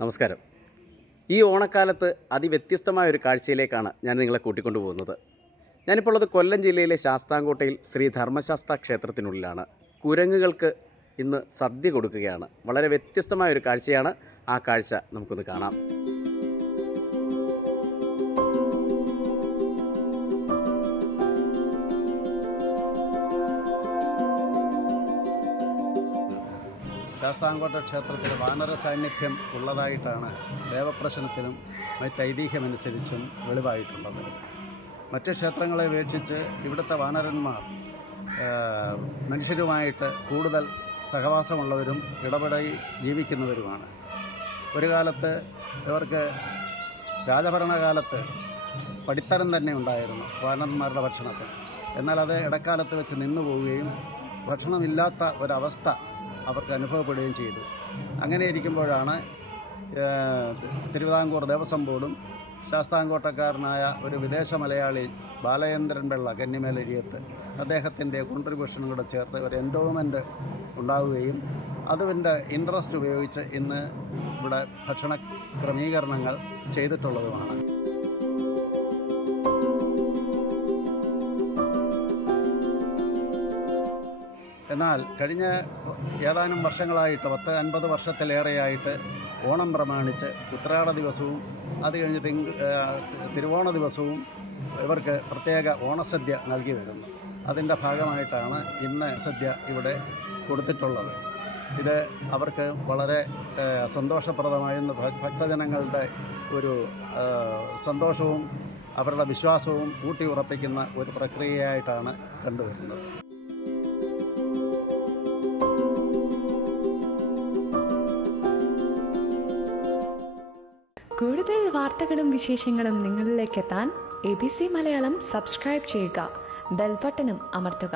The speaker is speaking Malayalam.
നമസ്കാരം. ഈ ഓണക്കാലത്ത് അതിവ്യത്യസ്തമായ ഒരു കാഴ്ചയിലേക്കാണ് ഞാൻ നിങ്ങളെ കൂട്ടിക്കൊണ്ടു പോകുന്നത്. ഞാനിപ്പോൾ ഉള്ളത് കൊല്ലം ജില്ലയിലെ ശാസ്താംകോട്ടയിൽ ശ്രീ ധർമ്മശാസ്ത്ര ക്ഷേത്രത്തിനുള്ളിലാണ്. കുരങ്ങുകൾക്ക് ഇന്ന് സദ്യ കൊടുക്കുകയാണ്. വളരെ വ്യത്യസ്തമായ ഒരു കാഴ്ചയാണ്. ആ കാഴ്ച നമുക്കൊന്ന് കാണാം. ശാസ്താംകോട്ട ക്ഷേത്രത്തിൽ വാനര സാന്നിധ്യം ഉള്ളതായിട്ടാണ് ദേവപ്രശ്നത്തിലും മറ്റൈതിഹ്യമനുസരിച്ചും വെളിവായിട്ടുള്ളത്. മറ്റ് ക്ഷേത്രങ്ങളെ അപേക്ഷിച്ച് ഇവിടുത്തെ വാനരന്മാർ മനുഷ്യരുമായിട്ട് കൂടുതൽ സഹവാസമുള്ളവരും ഇടപെടൽ ജീവിക്കുന്നവരുമാണ്. ഒരു കാലത്ത് ഇവർക്ക് രാജഭരണകാലത്ത് പടിത്തരം തന്നെ ഉണ്ടായിരുന്നു വാനരന്മാരുടെ ഭക്ഷണത്തിൽ. എന്നാൽ അത് ഇടക്കാലത്ത് വെച്ച് നിന്നു പോവുകയും ഭക്ഷണമില്ലാത്ത ഒരവസ്ഥ അവർക്ക് അനുഭവപ്പെടുകയും ചെയ്തു. അങ്ങനെ ഇരിക്കുമ്പോഴാണ് തിരുവിതാംകൂർ ദേവസ്വം ബോർഡും ശാസ്താംകോട്ടക്കാരനായ ഒരു വിദേശ മലയാളി ബാലചന്ദ്രൻ പിള്ള കന്നിമേലരിയത്ത് അദ്ദേഹത്തിൻ്റെ കോൺട്രിബ്യൂഷനും കൂടെ ചേർത്ത് ഒരു എൻഡോവ്മെൻറ്റ് ഉണ്ടാവുകയും അതിൻ്റെ ഇൻട്രസ്റ്റ് ഉപയോഗിച്ച് ഇന്ന് ഇവിടെ ഭക്ഷണ ക്രമീകരണങ്ങൾ ചെയ്തിട്ടുള്ളതുമാണ്. എന്നാൽ കഴിഞ്ഞ ഏതാനും വർഷങ്ങളായിട്ട് 10-50 വർഷത്തിലേറെയായിട്ട് ഓണം പ്രമാണിച്ച് ഉത്രാട ദിവസവും അത് കഴിഞ്ഞ് തിരുവോണ ദിവസവും ഇവർക്ക് പ്രത്യേക ഓണസദ്യ നൽകി വരുന്നു. അതിൻ്റെ ഭാഗമായിട്ടാണ് ഇന്ന് സദ്യ ഇവിടെ കൊടുത്തിട്ടുള്ളത്. ഇത് അവർക്ക് വളരെ സന്തോഷപ്രദമായെന്ന് ഭക്തജനങ്ങളുടെ ഒരു സന്തോഷവും അവരുടെ വിശ്വാസവും ഊട്ടി ഉറപ്പിക്കുന്ന ഒരു പ്രക്രിയയായിട്ടാണ് കണ്ടുവരുന്നത്. കൂടുതൽ വാർത്തകളും വിശേഷങ്ങളും നിങ്ങളിലേക്ക് എത്താൻ ABC മലയാളം സബ്സ്ക്രൈബ് ചെയ്യുക, ബെൽ ബട്ടണും അമർത്തുക.